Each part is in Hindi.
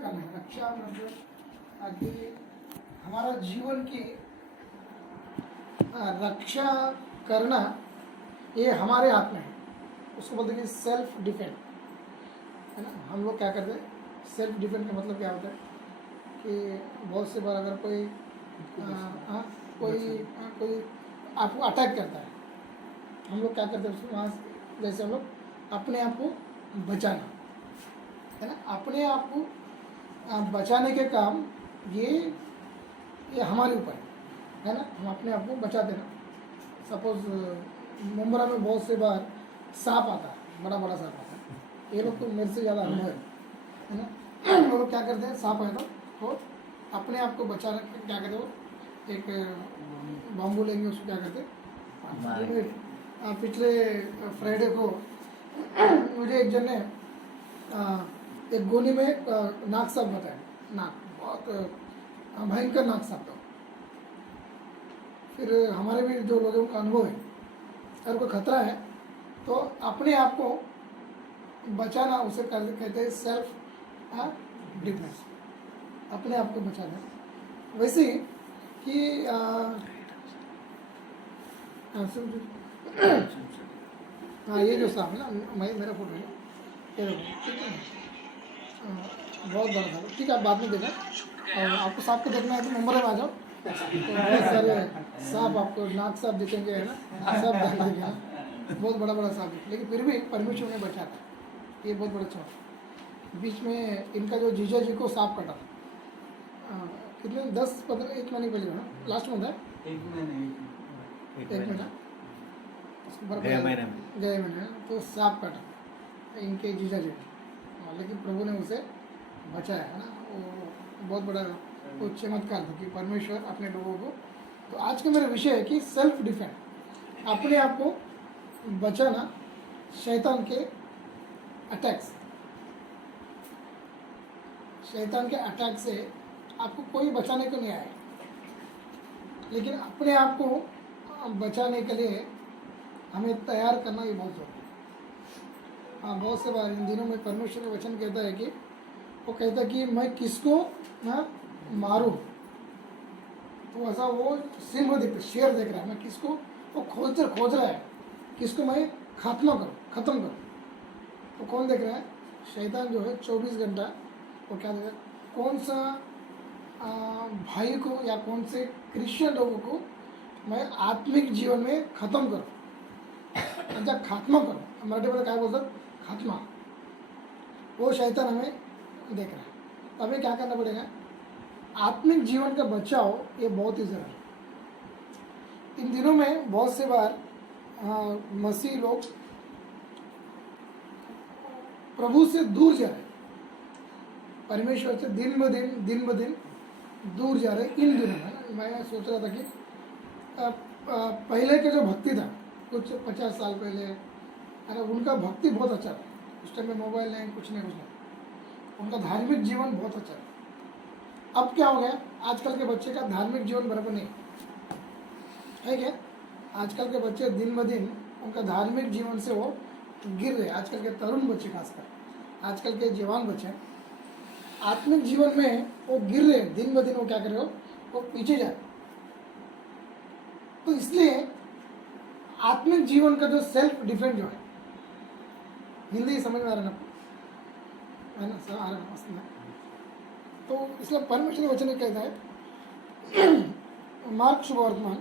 करना है। रक्षा मतलब कि हमारा जीवन की रक्षा करना ये हमारे हाथ में है। उसको बोलते हैं कि सेल्फ डिफेंस, है ना। हम लोग क्या करते हैं, सेल्फ डिफेंस का मतलब क्या होता है कि बहुत से बार अगर कोई कोई आपको अटैक करता है, हम लोग क्या करते हैं उसको वहाँ से, जैसे हम लोग अपने आप को बचाना, है ना। अपने आप को बचाने के काम ये हमारे ऊपर है ना। हम अपने आप को बचा देना। सपोज मुंबई में बहुत से बार सांप आता है, बड़ा बड़ा सांप आता है। ये लोग तो मेरे से ज़्यादा अनुभव है ना। वो लोग क्या करते हैं, सांप आए तो अपने आप को बचाने क्या करते हो, एक बाम्बू लेंगे, उसको क्या करते हैं। पिछले फ्राइडे को मुझे एक जन ने एक गोली में नाक सांप बताया। नाक बहुत भयंकर नाक सांप था। फिर हमारे भी जो लोगों का अनुभव है, अगर कोई खतरा है तो अपने आप को बचाना, उसे कहते हैं सेल्फ डिफेंस, अपने आप को बचाना। वैसे ही कि हाँ, ये जो सांप है ना, मेरा फोटो है, ये देखो, ठीक है ना। बहुत बड़ा था, ठीक है, आप बाद में देखना। और आपको सांप को देखना है तो मुंबई में आ जाओ, तो बहुत सारे सांप आपको, नाक सांप दिखेंगे, है ना, सब दिखेंगे ना। बहुत बड़ा बड़ा सांप है, लेकिन फिर भी परमेश्वर ने बचा था। ये बहुत बड़ा सांप। बीच में इनका जो जीजा जी को सांप कटा था, कितने 10-15 एक महीने पहले ना, लास्ट मंथ है, एक महीना गए महीने तो सांप काटा इनके जीजा जी ने, लेकिन प्रभु ने उसे बचाया, है ना। वो बहुत बड़ा वो चमत्कार था कि परमेश्वर अपने लोगों को। तो आज का मेरा विषय है कि सेल्फ डिफेंस, अपने आप को बचाना शैतान के अटैक्स। शैतान के अटैक से आपको कोई बचाने को नहीं आया, लेकिन अपने आप को बचाने के लिए हमें तैयार करना ये बहुत जरूरी है। हाँ, बहुत से बार इन दिनों में परमेश्वर का वचन कहता है कि वो कहता है कि मैं किसको मारूं, तो ऐसा वो सिंह दिखता, शेर देख रहा है, मैं किसको वो खोज रहा है, किसको मैं खत्म करूं। तो कौन देख रहा है, शैतान जो है 24 घंटा वो क्या देख रहा है, कौन सा भाई को या कौन से क्रिश्चियन लोगों को मैं आत्मिक जीवन में खत्म करूं, अच्छा खात्मा करो, मराठी में क्या बोलते, खात्मा। वो शैतान हमें देख रहा है। तो हमें क्या करना पड़ेगा, आत्मिक जीवन का बचाव ये बहुत ही जरूरी है। इन दिनों में बहुत से बार मसीह लोग प्रभु से दूर जा रहे, परमेश्वर से दिन ब दिन दूर जा रहे इन दिनों में। मैं सोच रहा था कि पहले का जो भक्ति था कुछ 50 साल पहले, अरे उनका भक्ति बहुत अच्छा था। उस टाइम में मोबाइल नहीं, कुछ नहीं, उनका धार्मिक जीवन बहुत अच्छा था। अब क्या हो गया, आजकल के बच्चे का धार्मिक जीवन बराबर नहीं है क्या। आजकल के बच्चे दिन ब दिन उनका धार्मिक जीवन से वो गिर रहे। आजकल के तरुण बच्चे, खासकर आजकल के जवान बच्चे आत्मिक जीवन में वो गिर रहे, दिन ब दिन वो क्या कर रहे हो, वो पीछे जा रहे। तो इसलिए आत्मिक जीवन का जो सेल्फ डिफेंस जो है, हिंदी समझ में आ रहा है ना, सर आ रहा है मस्त में। तो इसलिए परमेश्वर वचन में कहता है मार्क शुभवर्तमान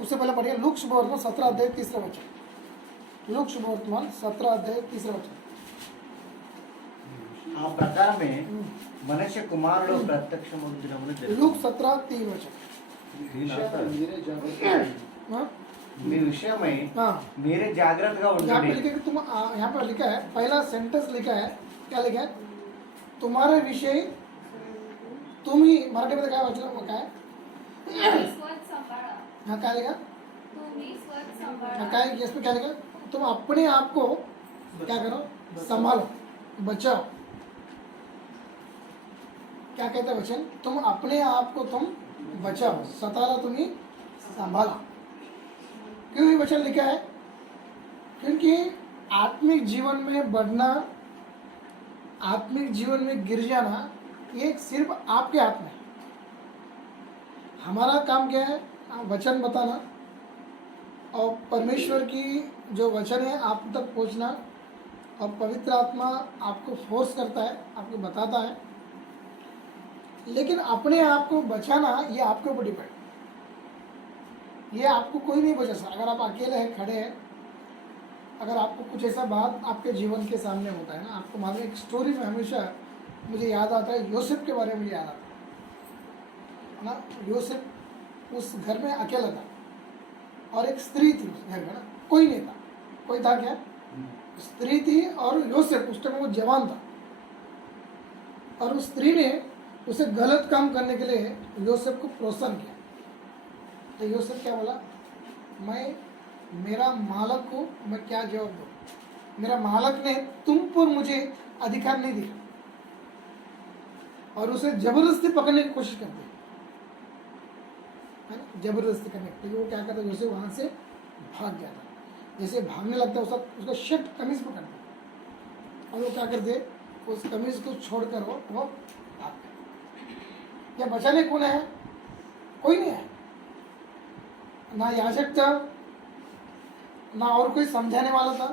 उससे पहले पढ़िए लूक शुभवर्तमान 17 अध्याय 3 वचन। लूक शुभवर्तमान 17 अध्याय 3 वचन। ఆ ప్రకారమే మనుష్య కుమారుడు ప్రత్యక్షమగును. लूक 17:3 वचन। మీ విషయమై మీరే జాగ్రత్తగా ఉండండి. तुम यहाँ पर लिखा है, पहला सेंटेंस लिखा है, क्या लिखा है, तुम्हारे विषय तुम ही, मराठी में क्या वचन क्या है, हाँ क्या लिखा, क्या है, इसमें क्या लिखा, तुम अपने आप को क्या करो, संभालो, बचाओ। क्या कहता है वचन, तुम अपने आप को तुम बचाओ, सतारा तुम्हें संभाला। क्यों ये वचन लिखा है, क्योंकि आत्मिक जीवन में बढ़ना, आत्मिक जीवन में गिर जाना, ये सिर्फ आपके हाथ में है। हमारा काम क्या है? वचन बताना और परमेश्वर की जो वचन है आप तक पहुंचना, और पवित्र आत्मा आपको फोर्स करता है, आपको बताता है। लेकिन अपने आप को बचाना ये आपके ऊपर डिपेंड, ये आपको कोई नहीं बचा सकता। अगर आप अकेले हैं, खड़े हैं, अगर आपको कुछ ऐसा बात आपके जीवन के सामने होता है ना, आपको मालूम है, एक स्टोरी में हमेशा मुझे याद आता है, यूसुफ के बारे में मुझे याद आता है ना। यूसुफ उस घर में अकेला था और एक स्त्री थी उस घर में ना, कोई नहीं था। कोई था क्या? स्त्री थी और यूसुफ उस टाइम वो जवान था, और उस स्त्री ने उसे गलत काम करने के लिए यूसुफ को प्रोत्साहन किया। तो यूसुफ क्या बोला? मैं, मेरा मालक को मैं क्या जवाब दूँ? मेरा मालक ने तुम पर मुझे अधिकार नहीं दिया, और उसे जबरदस्ती पकड़ने की कोशिश करते है ना, जबरदस्ती करने की। तो वो क्या करता? यूसुफ वहां से भाग गया था। जैसे भागने लगता है उसका शर्ट कमीज पकड़ता, और वो क्या करते? उस कमीज को छोड़कर वो भाग गया। या बचाने कौन है? कोई नहीं है, ना याजक था, ना और कोई समझाने वाला था।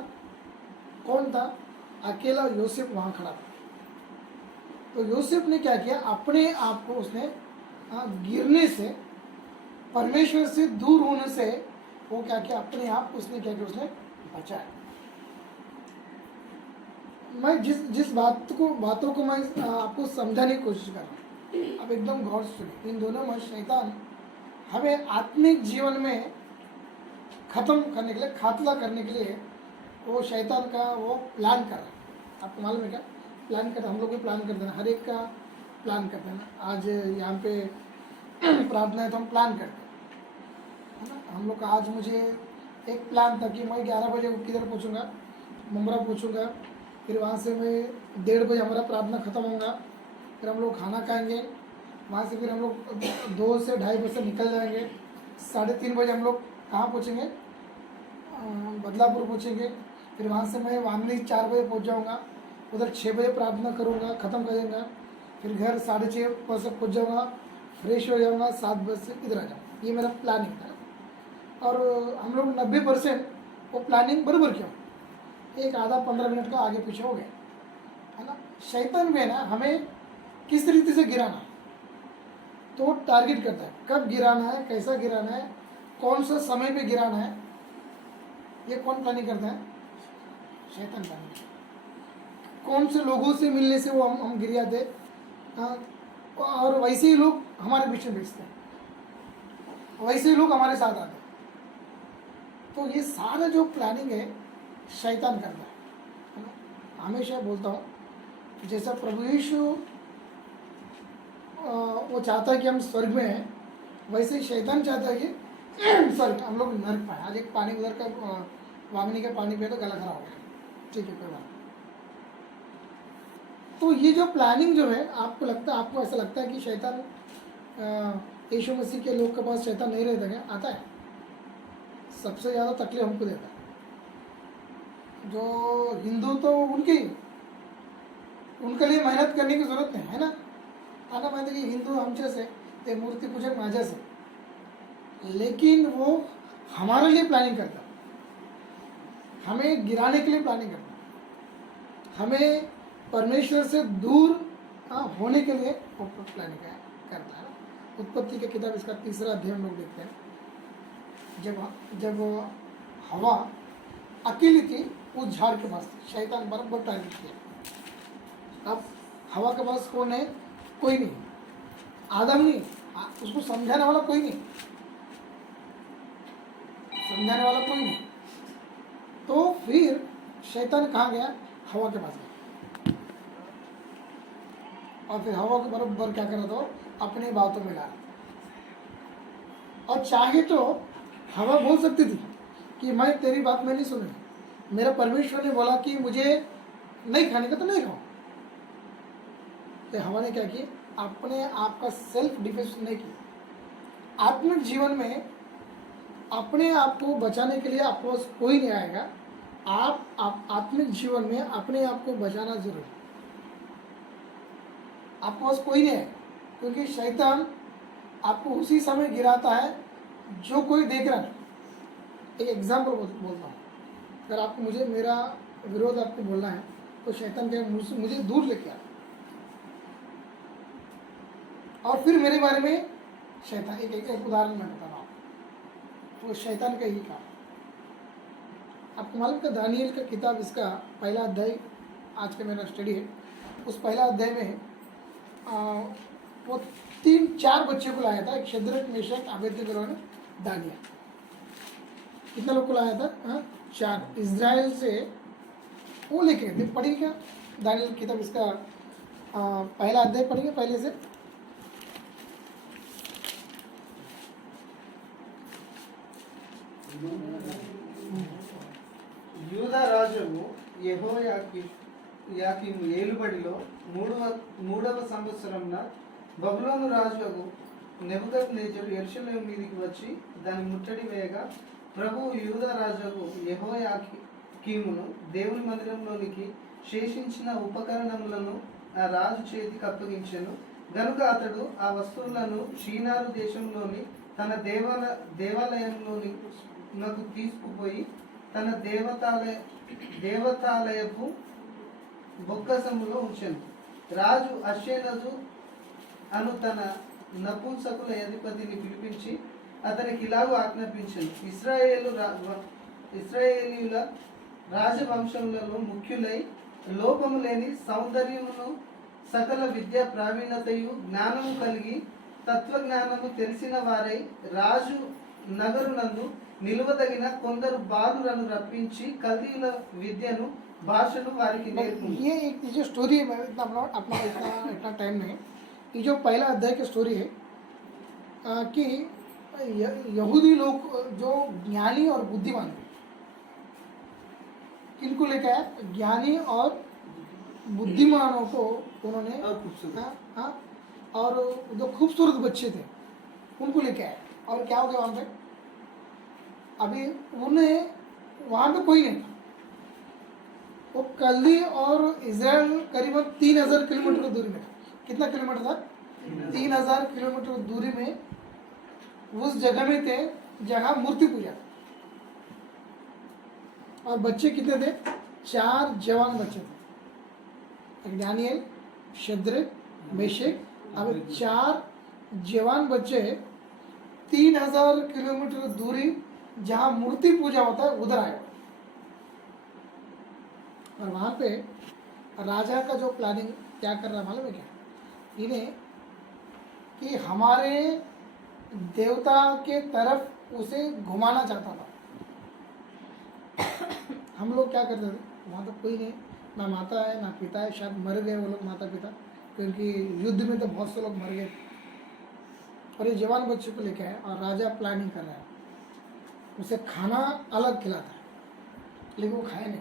कौन था? अकेला यूसुफ वहां खड़ा था। तो यूसुफ ने क्या किया? अपने आप को उसने गिरने से, परमेश्वर से दूर होने से वो क्या किया? अपने आप उसने क्या किया? उसने बचाया। मैं जिस बातों को मैं आपको समझाने की कोशिश कर रहा हूँ, अब एकदम गौर से सुनिए। इन दोनों में शैतान हमें आत्मिक जीवन में खत्म करने के लिए, खात्मा करने के लिए, वो शैतान का वो प्लान कर रहा है। आपको मालूम है क्या? प्लान करते, हम लोग भी प्लान करते हैं, हर एक का प्लान करते हैं ना। आज यहाँ पे प्रार्थना है तो हम प्लान करते हैं ना। हम लोग का आज मुझे एक प्लान था कि मैं 11 बजे किधर पहुँचूँगा, मुंब्रा पहुँचूँगा, फिर वहाँ से मैं 1:30 बजे हमारा प्रार्थना ख़त्म होगा, फिर हम लोग खाना खाएंगे, वहाँ से फिर हम लोग 2 से 2:30 बजे से निकल जाएंगे। 3:30 बजे हम लोग कहाँ पहुँचेंगे? बदलापुर पहुँचेंगे। फिर वहाँ से मैं वामनी 4 बजे पहुँच जाऊँगा, उधर 6 बजे प्रार्थना करूँगा, ख़त्म कर देंगे। फिर घर 6:30 बजे पहुँच जाऊँगा, फ्रेश हो जाऊँगा, 7 बजे से इधर आ जाऊँगा। ये मेरा प्लानिंग था। और हम लोग 90% वो प्लानिंग बराबर क्यों, एक आधा 15 मिनट का आगे पीछे हो गया है ना। शैतान में ना हमें किस तरीके से गिराना है तो टारगेट करता है, कब गिराना है, कैसा गिराना है, कौन सा समय पे गिराना है, ये कौन प्लानिंग करता है? शैतान प्लानिंग। कौन से लोगों से मिलने से वो हम गिर जाते, और वैसे ही लोग हमारे पीछे बेचते हैं, वैसे ही लोग हमारे साथ आते हैं। तो ये सारा जो प्लानिंग है शैतान करता है ना। हमेशा बोलता हूँ, जैसा प्रभु यीशु वो चाहता है कि हम स्वर्ग में हैं, वैसे ही शैतान चाहता है कि स्वर्ग हम लोग नर्क पाए। आज एक पानी उधर का वागनी का पानी पिया तो गला खराब हो गया, ठीक है, कोई बात। तो ये जो प्लानिंग जो है, आपको ऐसा लगता है कि शैतान यीशु मसीह के लोग के पास शैतान नहीं रहता क्या? आता है। सबसे ज़्यादा तकलीफ हमको देता है। जो हिंदू तो उनके लिए मेहनत करने की जरूरत नहीं है ना। आना मानते कि हिंदू हमचे से, ते मूर्ति पूजक माझ्या से, लेकिन वो हमारे लिए प्लानिंग करता, हमें गिराने के लिए प्लानिंग करता, हमें परमेश्वर से दूर होने के लिए वो प्लानिंग करता है ना। उत्पत्ति की किताब इसका 3रा अध्याय हम लोग देखते हैं। जब हवा अकेली थी उस झाड़ के पास, शैतान बराबर टारगेट किया। अब हवा के पास कौन है? कोई नहीं, आदम नहीं, उसको समझाने वाला कोई नहीं, समझाने वाला कोई नहीं। तो फिर शैतान कहाँ गया? हवा के पास गया, और फिर हवा के बराबर क्या करा? तो अपने बातों में डाला। और चाहे तो हवा बोल सकती थी कि मैं तेरी बात में नहीं सुनी, मेरा परमेश्वर ने बोला कि मुझे नहीं खाने का तो नहीं खाओ। तो हवा ने क्या किया? अपने आप का सेल्फ डिफेंस नहीं किया। आत्मिक जीवन में अपने आप को बचाने के लिए आपके पास कोई नहीं आएगा, आप आत्मिक जीवन में अपने आप को बचाना जरूर। आपके पास कोई नहीं है, क्योंकि शैतान आपको उसी समय गिराता है जो कोई देख रहा है। एक एग्जाम्पल बोलता हूँ, अगर आपको मुझे मेरा विरोध आपको बोलना है तो शैतान के मुझे दूर लेके आ, और फिर मेरे बारे में शैतान एक उदाहरण मैं बता रहा हूँ, तो शैतान का ही काम। आपको मालूम का दानियल का किताब, इसका पहला अध्याय आज का मेरा स्टडी है। उस पहला अध्याय में वो 3-4 बच्चे को लाया था, एक शद्रक, मेशक, अबेदनगो ने दानियल। कितने लोग को लाया था? 4 इज़राइल से वो लेके गए। पढ़िए क्या दानियल किताब, इसका पहला अध्याय पढ़िए पहले से। యూదా రాజువు యెహోయాకీము ఏలుబడిలో మూడవ సంవత్సరంన బబులోను రాజువు నెబుకద్నెజరు యెరూషలేము మీదికి వచ్చి దాన్ని ముట్టడి వేయగా ప్రభువు యూదా రాజువు యెహోయాకీమును దేవుని మందిరంలోనికి శేషించిన ఉపకరణములను ఆ రాజు చేతికి అప్పగించెను. గనుక అతడు ఆ వస్తువులను షీనారు దేశంలోని తన దేవాలయంలోని నాకు తీసుకుపోయి తన దేవతాలయపు బొక్కసములో ఉంచెను. రాజు అశ్షేనజు అను తన నపుంసకుల అధిపతిని పిలిపించి అతనికి ఇలాగూ ఆజ్ఞాపించెను. ఇశ్రాయేలీయుల రాజవంశములలో ముఖ్యులై లోపము లేని సౌందర్యమును సకల విద్యా ప్రావీణ్యతయు జ్ఞానము కలిగి తత్వజ్ఞానము తెలిసిన వారై రాజు నగరునందు నిలువదగిన కొందరు బాలులను రప్పించి కల్దీయుల విద్యను భాషను వారికి నేర్పు. ये जो स्टोरी है, इतना टाइम नहीं, ये जो पहला अध्याय की स्टोरी है कि यहूदी लोग जो ज्ञानी और बुद्धिमान थे, किनको लेकर आया? ज्ञानी और बुद्धिमानों को उन्होंने, और जो खूबसूरत बच्चे थे उनको लेके आए। और क्या हो गया वहाँ पे? अभी उन्हें वहाँ पे कोई नहीं था। वो कल्दी और इज़राइल करीबन 3000 किलोमीटर की दूरी में था। कितना किलोमीटर था? 3000 किलोमीटर दूरी में उस जगह में थे जहाँ मूर्ति पूजा। और बच्चे कितने थे? 4 जवान बच्चे थे, एक दानियल, शद्रक, मेशक। अब 4 जवान बच्चे 3000 किलोमीटर दूरी जहाँ मूर्ति पूजा होता है उधर आए। और वहाँ पे राजा का जो प्लानिंग क्या कर रहा मालूम है क्या? इन्हें कि हमारे देवता के तरफ उसे घुमाना चाहता था। हम लोग क्या करते थे, वहाँ तो कोई नहीं, ना माता है ना पिता है, शायद मर गए वो लोग माता पिता, क्योंकि युद्ध में तो बहुत से लोग मर गए। और ये जवान बच्चे को लेके आए और राजा प्लानिंग कर रहा है, उसे खाना अलग खिलाता है लेकिन वो खाए नहीं,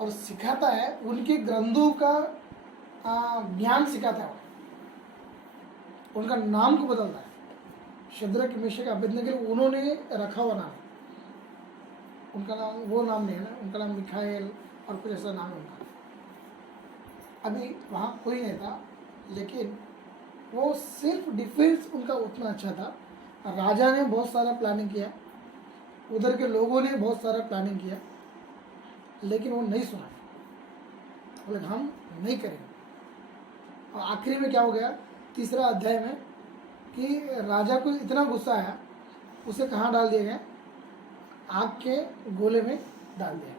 और सिखाता है उनके ग्रंथों का ज्ञान सिखाता है, उनका नाम को बदलता है। शद्रक, मेशक, अबेदनगो उन्होंने रखा हुआ नाम, उनका नाम वो नाम नहीं है ना, उनका नाम मिखाएल और कुछ ऐसा नाम है उनका। अभी वहाँ कोई नहीं था, लेकिन वो सिर्फ डिफेंस उनका उतना अच्छा था। राजा ने बहुत सारा प्लानिंग किया, उधर के लोगों ने बहुत सारा प्लानिंग किया, लेकिन वो नहीं सुना, बोले हम नहीं करेंगे। और आखिरी में क्या हो गया? तीसरा अध्याय में कि राजा को इतना गुस्सा आया, उसे कहाँ डाल दिया गया? आग के गोले में डाल दिया।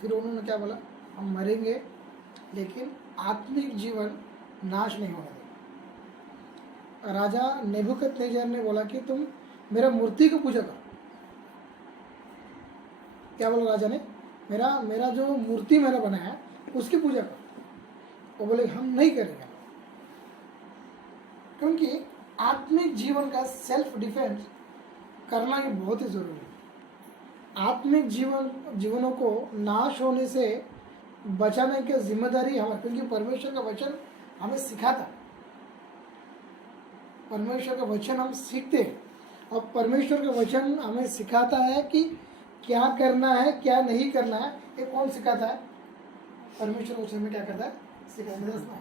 फिर उन्होंने क्या बोला? हम मरेंगे लेकिन आत्मिक जीवन नाश नहीं होने देगा। राजा नेबुकदनेस्सर ने बोला कि तुम मेरा मूर्ति को पूजा करो। क्या बोला राजा ने? मेरा जो मूर्ति मैंने बनाया है उसकी पूजा करो। वो बोले हम नहीं करेंगे, क्योंकि आत्मिक जीवन का सेल्फ डिफेंस करना ये बहुत ही जरूरी है। आत्मिक जीवनों को नाश होने से बचाने की जिम्मेदारी हमारी, क्योंकि परमेश्वर का वचन हमें सिखाता है, परमेश्वर का वचन हम सीखते हैं, और परमेश्वर का वचन हमें सिखाता है कि क्या करना है क्या नहीं करना है ये कौन सिखाता है? परमेश्वर उस में क्या करता है? सिखाता है।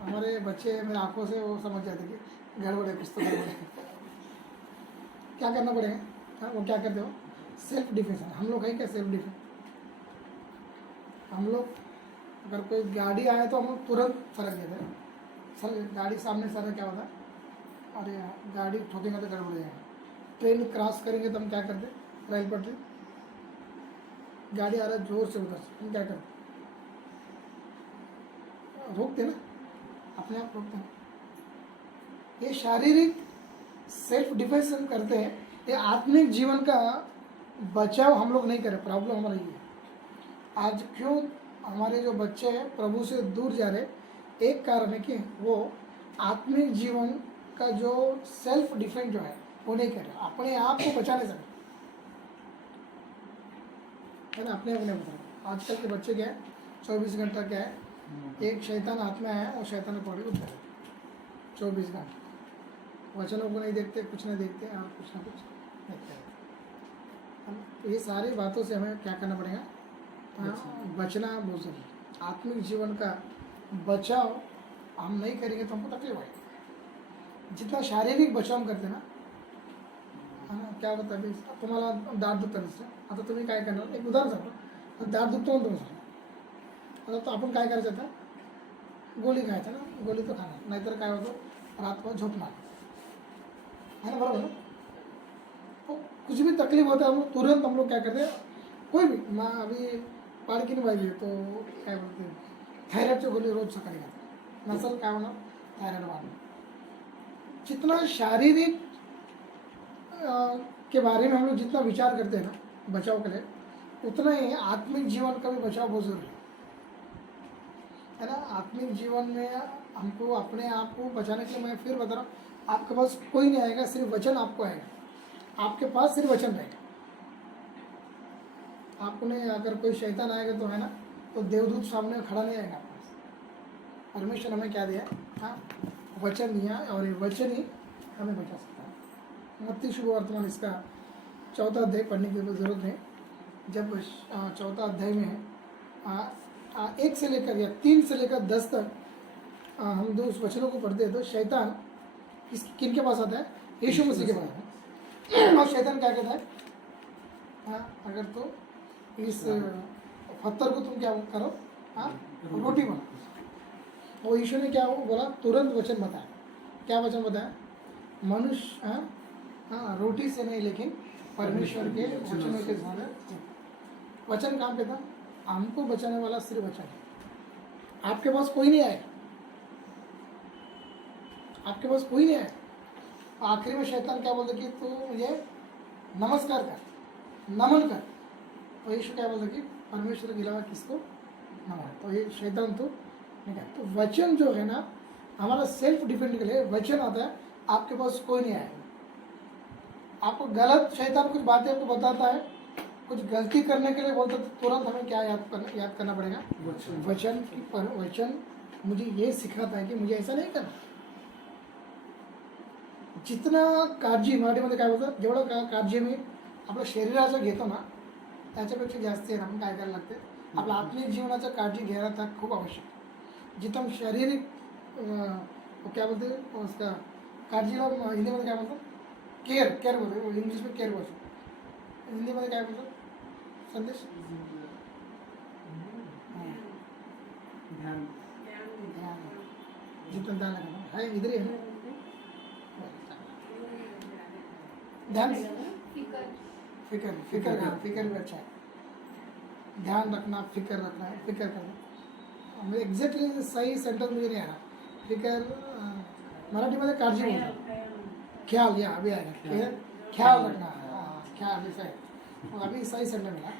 हमारे बच्चे मेरे आंखों से वो समझ जाते कि गड़बड़ है, कुछ तो गड़बड़ है। क्या करना पड़ेगा? हाँ, वो क्या करते हो? Self defence. हम लोग है क्या सेल्फ डिफेंस? हम लोग अगर कोई गाड़ी आए तो हम लोग तुरंत फर्क देते हैं। सर गाड़ी सामने सर क्या होता है? अरे गाड़ी ठोकेंगे तो गड़बड़ जाएगा। ट्रेन क्रॉस करेंगे तो हम क्या करते? रेल पटरी, गाड़ी आ रहा है जोर से उधर से, हम क्या करते? रोकते ना, अपने आप रोकते हैं। ये शारीरिक सेल्फ डिफेंस हम करते हैं। ये आत्मिक जीवन का बचाव हम लोग नहीं करें। प्रॉब्लम हमारी ये है। आज क्यों हमारे जो बच्चे हैं प्रभु से दूर जा रहे, एक कारण है कि वो आत्मिक जीवन का जो सेल्फ डिफेंस जो है वो नहीं कर रहे, अपने आप को बचा नहीं सकते है ना। अपने आप नहीं बता। आजकल के बच्चे क्या है, 24 घंटा क्या है, एक शैतान हाथ में आया और शैतान पकड़ के उतर 24 घंटे वचनों को नहीं देखते, कुछ नहीं देखते और कुछ ना कुछ देखते हैं। तो ये सारी बातों से हमें क्या करना पड़ेगा? बचना बहुत जरूरी। आत्मिक जीवन का बचाव हम नहीं करेंगे तो हमको तकलीफ आएगी। जितना शारीरिक बचाव हम करते ना, है ना, क्या होता है? तुम्हाला दात दुखतं नसतं, आता तुम्ही काय करणार? एक उदाहरण सांगतो, दात दुखतो म्हणतो नसतं, आता तो आपण काय करायचं? आता गोळी खायचं ना, गोळी तो खाणार, नाहीतर काय होतं? रातभर झोपणार है ना, बराबर ना? तो कुछ भी तकलीफ होता है हम लोग तुरंत हम लोग क्या करते हैं? कोई भी मैं अभी पालखी नहीं पाहिजे तो क्या बोलते हैं, थायराइडची गोळी रोज सकाळी खाते, नसल काय होणार? थायराइड वाढणार। जितना शारीरिक के बारे में हम लोग जितना विचार करते हैं ना बचाव के लिए, उतना ही आत्मिक जीवन का भी बचाव बहुत जरूरी है ना। आत्मिक जीवन में हमको अपने आप को बचाने के लिए, मैं फिर बता रहा हूँ, आपके पास कोई नहीं आएगा, सिर्फ वचन आपको आएगा। आपके पास सिर्फ वचन रहेगा। आपको नहीं, अगर कोई शैतान आएगा तो है ना, तो देवदूत सामने खड़ा नहीं आएगा आपके पास। परमेश्वर हमें क्या दिया? हाँ, वचन दिया, और ये वचन ही हमें बचा सकता है। मत्ती शुभ वर्तमान इसका 4वां अध्याय पढ़ने की जरूरत नहीं। जब 4वां अध्याय में 1 से लेकर या 3 से लेकर 10 तक हम दो उस वचनों को पढ़ते हैं तो शैतान किन के पास आता है? यीशु मसीह के पास आता है। और शैतान क्या कहता है? हाँ, अगर तो इस पत्थर को तुम क्या करो? हाँ, रोटी बना। और यीशु ने क्या बोला? तुरंत वचन बताया। क्या वचन बताया? मनुष्य हाँ रोटी से नहीं लेकिन परमेश्वर के वचनों के द्वारा। वचन काम पे था, हमको बचाने वाला सिर्फ वचन है। आपके पास कोई नहीं आएगा, आपके पास कोई नहीं आएगा। आखिरी में शैतान क्या बोलता कि तू मुझे नमस्कार कर, नमन कर। तो यीशु क्या बोलता कि परमेश्वर के अलावा किसको नमन? तो ये शैतान तो नहीं कहता। तो वचन जो है ना, हमारा सेल्फ डिफेंड के लिए वचन आता है। आपके पास कोई नहीं आएगा। आपको गलत शैतान कुछ बातें आपको बताता है, कुछ गलती करने के लिए बोलता, तो तुरंत हमें क्या याद करना पड़ेगा? वचन। वचन मुझे ये सिखाता है कि मुझे ऐसा नहीं करना। जितना काळजी, मराठीमध्ये काय बोलतात, जेवढं काळजी मी आपल्या शरीराचं घेतो ना, त्याच्यापेक्षा जास्त आहे ना आपण काय करायला लागते? आपल्या आत्मिक जीवनाचं काळजी घ्यायला तर खूप आवश्यक आहे। जितना हम शारीरिक क्या बोलते हैं उसका काळजीला हिंदी में क्या बोलते? केयर बोलते, इंग्लिश में केयर बोलते, हिंदी में क्या बोलते? संदेश ध्यान, जितना ध्यान रखना है इधर ही है। ध्यान, फिक्र भी अच्छा है। ध्यान रखना, फिक्र रखना है, फिक्र करना। मुझे एग्जैक्टली सही सेंटेंस मुझे नहीं आ रहा। फिक्र मराठी में काळजी बोलते, ख्याल, या अभी आएगा, ख्याल रखना। ख्याल ऐसा है, अभी सही सेंटेंस मिला।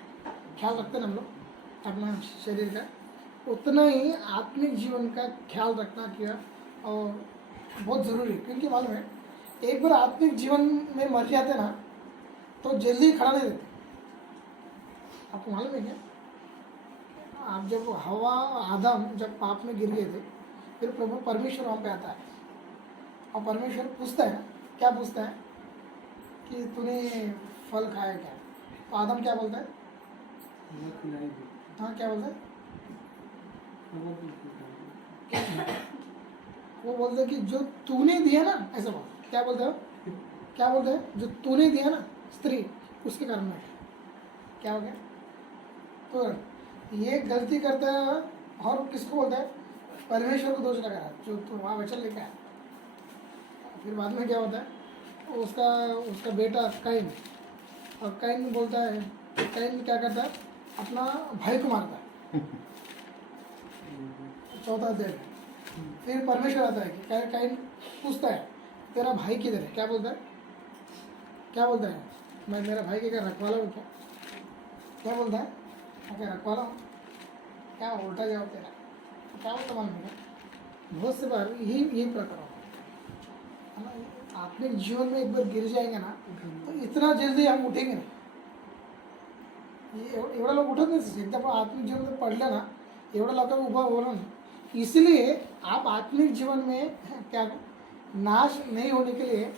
ख्याल रखते हैं हम लोग अपना शरीर का, उतना ही आत्मिक जीवन का ख्याल रखना किया और बहुत ज़रूरी है। क्योंकि मालूम है, एक बार आत्मिक जीवन में मर जाते ना तो जल्दी खड़ा नहीं रहते। आपको मालूम है क्या? आप जब हवा आदम जब पाप में गिर गए थे, फिर प्रभु परमेश्वर वहाँ पे आता है और परमेश्वर पूछता है, क्या पूछता है कि तूने फल खाया क्या? तो आदम क्या बोलता है? हाँ, क्या बोलता है? वो बोलते हैं कि जो तूने दिया ना, ऐसा बोल, क्या बोलते हो? क्या बोलते हैं? जो तूने दिया ना स्त्री, उसके कारण में क्या हो गया? तो ये गलती करता है और किसको बोलता है? परमेश्वर को दोष लगा रहा है, जो तू वहाँ वचन लेके आया। फिर बाद में क्या होता है? उसका बेटा कैन, और कैन बोलता है, कैन क्या करता है? अपना भाई को मारता है। चौथा अध्याय में फिर परमेश्वर आता है कि कैन पूछता है तेरा भाई किधर है? क्या बोलता है? क्या बोलता है? मैं मेरा भाई के क्या रखवाला हूँ क्या? क्या बोलता है? क्या रखवाला हूँ? क्या उल्टा जवाब तेरा? क्या बोलता मालूम है? बहुत से बार यही प्रकार होता है ना। आत्मिक जीवन में एक बार गिर जाएंगे ना, तो इतना जल्दी हम उठेंगे नहीं। एवढा लोग उठत नाही, एकदा पण आत्मिक जीवन में पडलं ना, एवढा लोकांना उभा होना ना। इसलिए आप आत्मिक जीवन में क्या नाश नहीं होने के लिए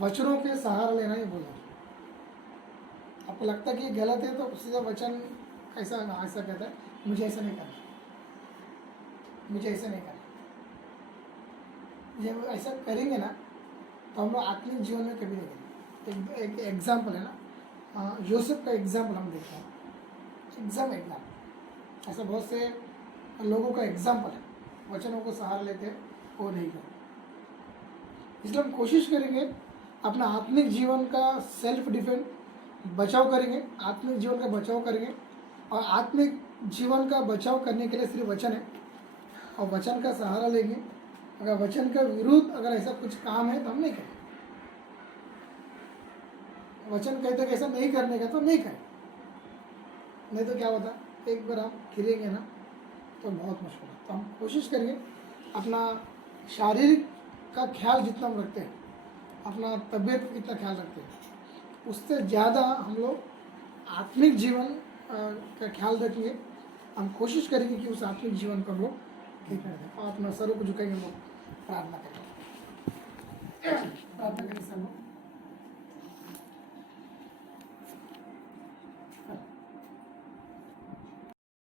वचनों के सहारा लेना ही बोला। आपको लगता है कि गलत है तो सीधा वचन ऐसा कहता है, मुझे ऐसा नहीं करना, मुझे ऐसा नहीं करना। जब ऐसा करेंगे ना तो हम लोग आत्मिक जीवन में कभी नहीं करेंगे। एक एग्जाम्पल है ना, यूसुफ का एग्जाम्पल हम देखते हैं। एग्जाम ऐसा बहुत से लोगों का एग्जाम्पल है, वचनों को सहारा लेते हैं, वो नहीं करते। इसलिए हम कोशिश करेंगे अपना आत्मिक जीवन का सेल्फ डिफेंड बचाव करेंगे, आत्मिक जीवन का बचाव करेंगे। और आत्मिक जीवन का बचाव करने के लिए सिर्फ वचन है, और वचन का सहारा लेंगे। अगर वचन का विरुद्ध अगर ऐसा कुछ काम है तो हम नहीं करें। वचन कहते कि ऐसा नहीं करने का तो नहीं करें, नहीं तो क्या होता, एक बार आप गिरेंगे ना तो बहुत मुश्किल है। तो हम कोशिश करेंगे अपना शारीरिक का ख्याल जितना हम रखते हैं, अपना तबीयत का कितना ख्याल रखते हैं, उससे ज़्यादा हम लोग आत्मिक जीवन का ख्याल रखेंगे। हम कोशिश करेंगे कि उस आत्मिक जीवन को हम लोग ठीक कर दें। और अपना सरों को झुकाएंगे, हम लोग प्रार्थना करेंगे। प्रार्थना करेंगे सब लोग।